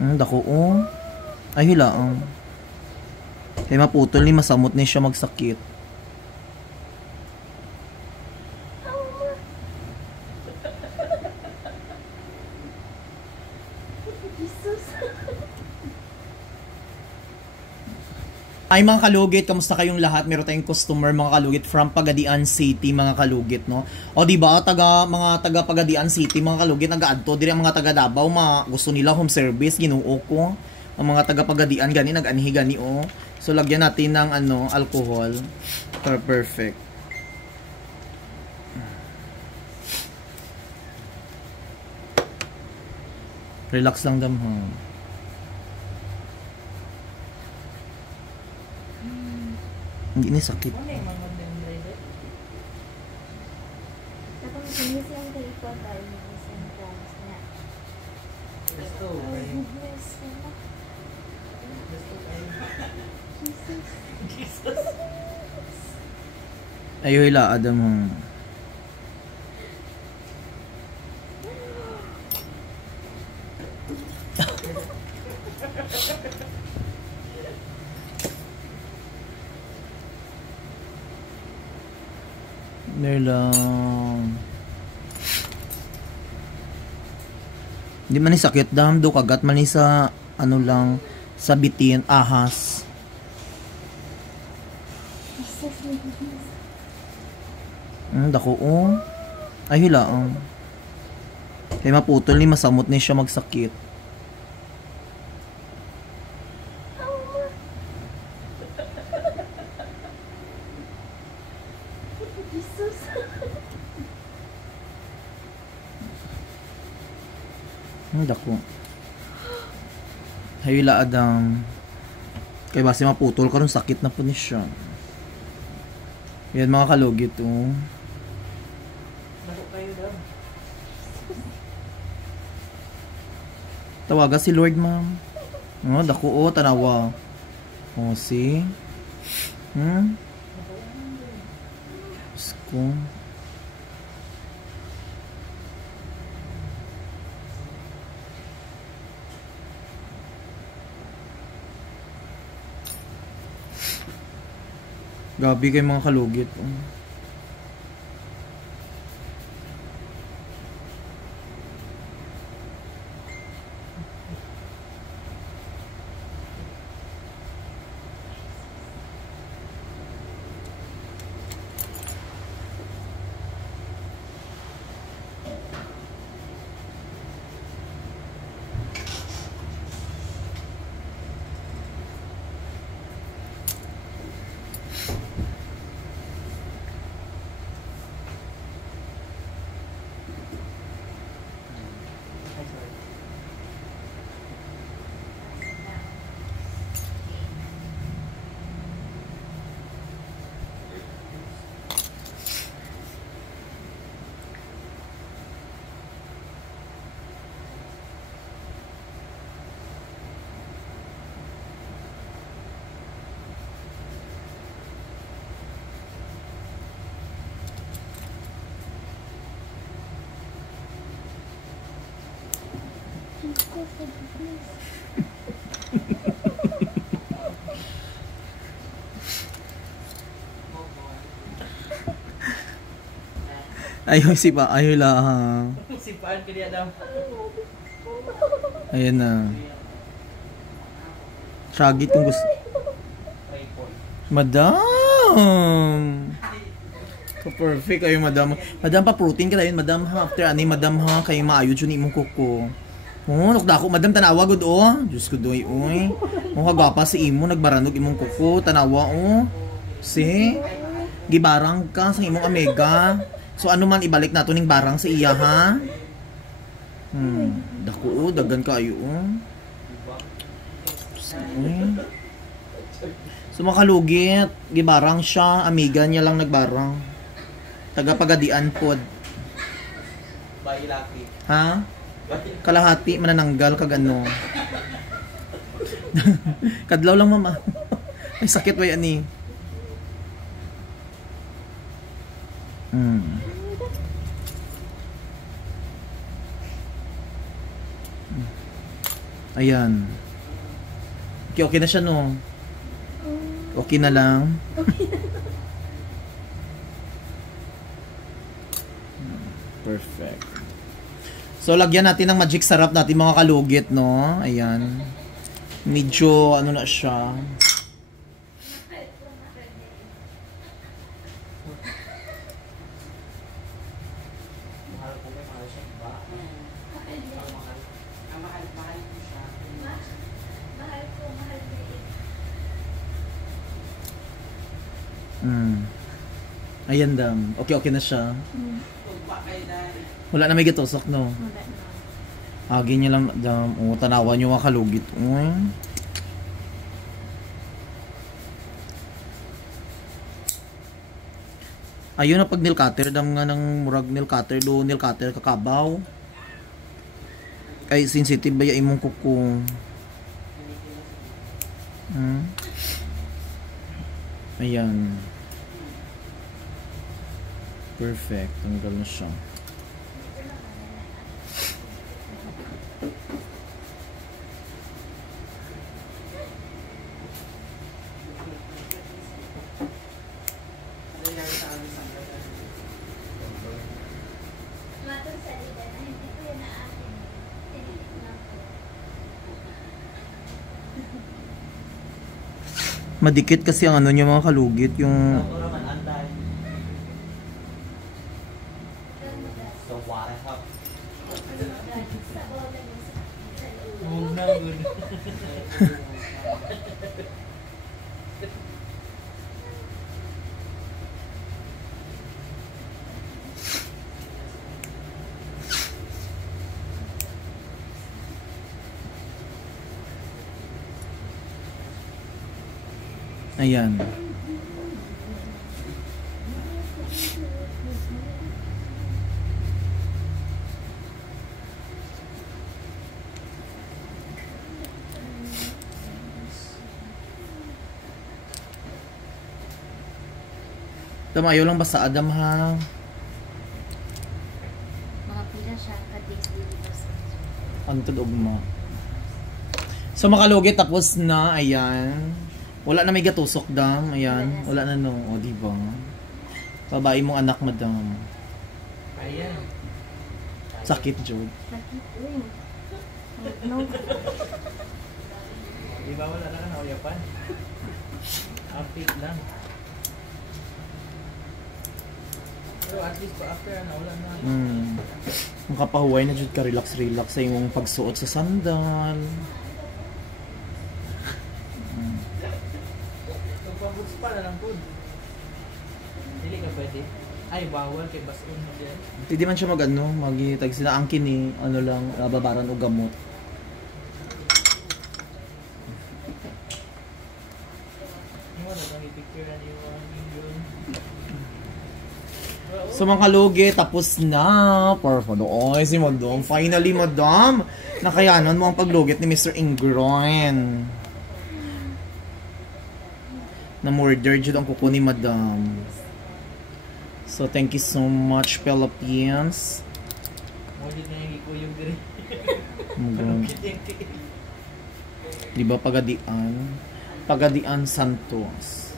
Dako oh. Ay hilaang. Kay maputol ni masamot ni siya magsakit. Ay mga kalugit, kamusta kayong lahat? Meron tayong customer mga kalugit from Pagadian City mga kalugit, no? O di ba mga taga Pagadian City mga kalugit nag-aadto diri ang mga taga Davao, gusto nila home service, Ginoo ko. Ang mga taga Pagadian gani nag-anhi gani oh. So lagyan natin ng alcohol for perfect. Relax lang damhang. Hindi ni sakit. Ayo ila adam mo. Merlang. Hindi man ni sakit dam do kagat man ni sa lang sa bitin ahas. Dako oh. Ay hilaang. Kay maputol ni masamot ni siya magsakit. Dako. Hayla adang. Kay base maputol karon sakit na po ni siya. Yan mga kalugit oh. Dako kayo daw. Tawaga si Lord ma'am. Oh, dako oh tanawa. Oh, see? Sko. Gabi kay mga kalugit. Ayaw si pa, ayaw lang. Si Paan kaya daw. Ayan na. Tragit kung gusto. Madam! Ka-perfect kayo, madam. Madam, pa-protein ka tayo, madam. After ani, madam ha, kayo maayod yun imong kuko. Oh, nukda ko, madam, tanawa gud oh. Diyos ko doy, oy. Oh, kagwapa si imo, nagbaranog imong kuko. Tanawa, oh. Si? Gibarang ka sa imong amega. So ano man ibalik nato ning barang sa iya ha. Dako dagan kayo oh. So makalugit, gibarang siya, amiga niya lang nagbarang. Taga Pagadian pod. Bailaki. Ha? Kalahati manananggal kag ano. Kadlaw lang mama. Ay sakit way ani. Ayan. Okay, okay na siya, no? Okay na lang. Perfect. So, lagyan natin ng magic sarap natin mga kalugit, no? Ayan. Medyo, ano na siya. Ayan, dam. Okay, okay na siya. Wala na may gitusok, no? Agi niya lang, dam. O, tanawan nyo mga kalugit. Ayun na pag nail cutter, dam nga ng murag nail cutter do, nail cutter kakabaw. Ay, sensitive ba yung imong kuko? Ayan. Perfect. Tanggal na siya. Madikit kasi ang ano niya mga kalugit, yung ayan. Ayaw lang basta Adam ha. Mga pila siya ano to ugma. So makalugit tapos na, ayan. Wala na may gatusok, dam. Ayan. Wala na, no. O, diba? Babae mong anak, madam. Ayan. Sakit, Jod. Sakit, uy. No. Diba wala na nauyapan? Update lang. Pero at least pa after na wala na. Ang kapahuway na, Jod, ka relax sa imong pagsuot sa sandal. Pag-books pa na lang po. Hindi ka pwede. Ay, bawal kay basun mo din. Hindi man siya mag-ano, magitag sila ang kini, ano lang, babaran o gamot. Yung wala kang i-picture na yun. So mga kalugi, tapos na. Perfect. Oy, si Madam. Finally, Madam. Nakayanan mo ang paglugit ni Mr. Ingroin. Na-murder dyan ang kuko ni Madam. So, thank you so much, Philippines. Mujud na yung ikuyog din. Diba, Pagadian? Pagadian Santos.